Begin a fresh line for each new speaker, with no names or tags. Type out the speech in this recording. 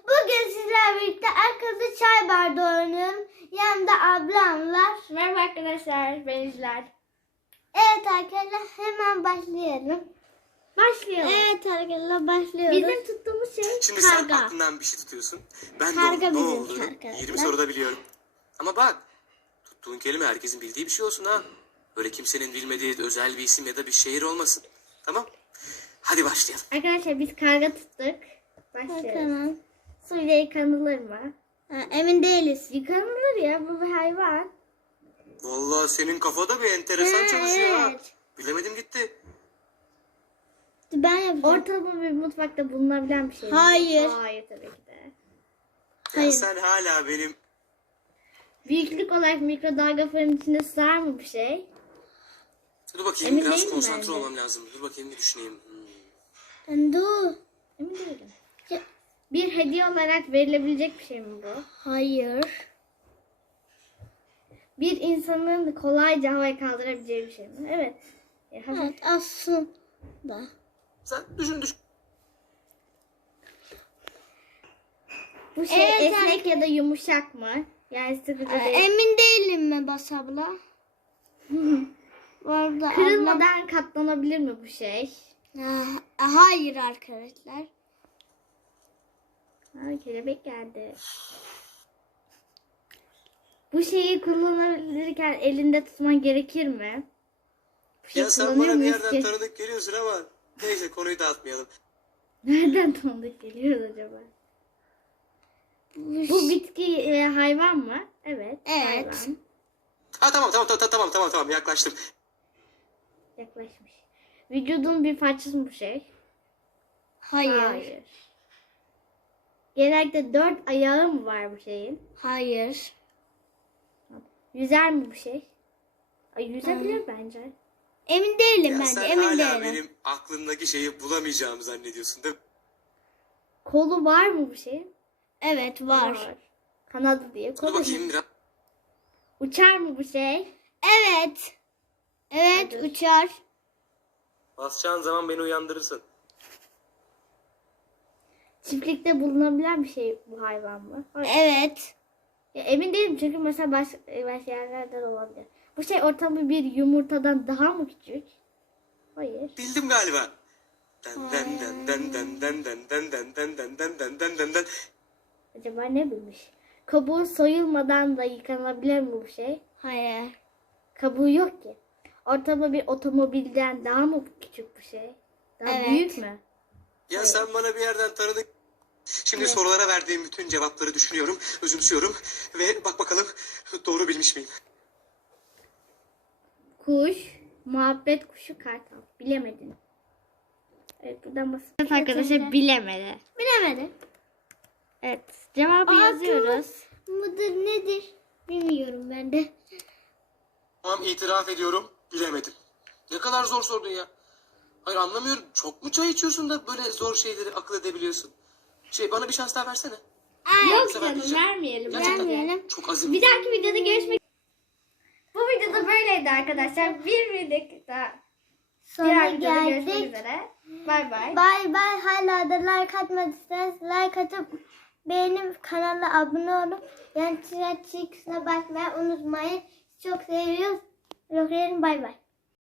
Bugün sizlerle birlikte arkada çay bardağı oynuyorum. Yanımda ablam var.
Merhaba arkadaşlar, ben İzler.
Evet arkadaşlar, hemen başlayalım.
Başlayalım.
Evet arkadaşlar, başlıyoruz.
Bizim tuttuğumuz şey
Şimdi
karga.
sen aklından bir şey tutuyorsun. Ben
Karga
de ne
bizim
olduğunu
arkadaşlar.
20 soruda biliyorum. Ama bak, tuttuğun kelime herkesin bildiği bir şey olsun ha. Böyle kimsenin bilmediği özel bir isim ya da bir şehir olmasın. Tamam? Hadi başlayalım.
Arkadaşlar biz karga tuttuk. Başlıyoruz.
Bakalım.
Suyla yıkanılır mı?
Emin değiliz.
Yıkanılır ya, bu bir hayvan.
Vallahi senin kafada bir enteresan çalışıyor ha.
Evet.
Bilemedim gitti.
Ben yapacağım.
Ortalama bir mutfakta bulunabilen bir şey mi?
Hayır.
Hayır tabii ki de.
Ya
Hayır.
sen hala benim...
Büyüklük olarak mikrodalga fırının içinde sığar mı bir şey?
Dur bakayım,
Emin
biraz
değilim
konsantre
bence.
olmam lazım. Dur bakayım bir düşüneyim.
Dur.
Emin değilim.
Ya-
Bir hediye olarak verilebilecek bir şey mi bu?
Hayır.
Bir insanın kolayca havaya kaldırabileceği bir şey mi? Evet.
Evet aslında.
Sen düşün.
Bu şey
Evet,
esnek ya da yumuşak mı? Yani sıkıcı değil.
Emin değilim mi Bas abla? Bu arada ablam...
Kırılmadan katlanabilir mi bu şey?
Hayır arkadaşlar.
Ha, kelebek geldi. Bu şeyi kullanırken elinde tutman gerekir mi? Bu şeyi
Ya sen
kullanıyor
bana bir
muyuz
yerden
ki?
tanıdık geliyorsun ama... Neyse, konuyu dağıtmayalım.
Nereden tanıdık geliyoruz acaba? Bu bitki hayvan mı? Evet.
Evet.
Hayvan.
Ha tamam yaklaştım.
Yaklaşmış. Vücudun bir parçası mı bu şey?
Hayır.
Hayır. Genellikle 4 ayağı mı var bu şeyin?
Hayır.
Yüzer mi bu şey? Ay, yüzebilir bence.
Emin değilim
Ya
bence.
sen
Emin
hala
değilim.
benim aklımdaki şeyi bulamayacağımı zannediyorsun değil mi?
Kolu var mı bu şeyin?
Evet var.
Kanadı diye.
Dur
Kolu
bakayım biraz.
Uçar mı bu şey?
Evet. Evet
Hadi.
uçar.
Basacağın zaman beni uyandırırsın.
Çiftlikte bulunabilen bir şey bu hayvan mı? Hayır.
Evet.
Ya, emin değilim çünkü mesela başka yerlerde de olabilir. Bu şey ortalama bir yumurtadan daha mı küçük? Hayır.
Bildim galiba. Den den den den den den den den den den den den den den den den.
Acaba ne bilmiş? Kabuğu soyulmadan da yıkanabilir mi bu şey?
Hayır.
Kabuğu yok ki. Ortalama bir otomobilden daha mı küçük bu şey? Daha
Evet.
büyük mü?
Ya sen bana bir yerden tanıdık. Şimdi sorulara verdiğim bütün cevapları düşünüyorum, özümsüyorum ve bak bakalım doğru bilmiş miyim?
Kuş, muhabbet kuşu, kartal. Bilemedin. Evet, buradan basit. Evet arkadaşlar, bilemedi.
Bilemedim.
Evet, cevabı yazıyoruz.
Mıdır nedir? Bilmiyorum ben de.
Tamam, itiraf ediyorum, bilemedim. Ne kadar zor sordun ya. Hayır, anlamıyorum, çok mu çay içiyorsun da böyle zor şeyleri akıl edebiliyorsun? Bana bir şans daha versene.
Yok
sefer
canım,
diyeceğim.
vermeyelim.
Gerçekten.
Vermeyelim.
Çok azim.
Bir dahaki videoda görüşmek. Bu videoda böyleydi arkadaşlar. Bir videoda
Sonra
diğer videoda görüşmek
geldik.
üzere. Bay bay.
Bay bay. Hala da like atmadıysanız like atıp beğenip kanala abone olup yan çıkısına basmayı unutmayın. Çok seviyoruz. Bay bay.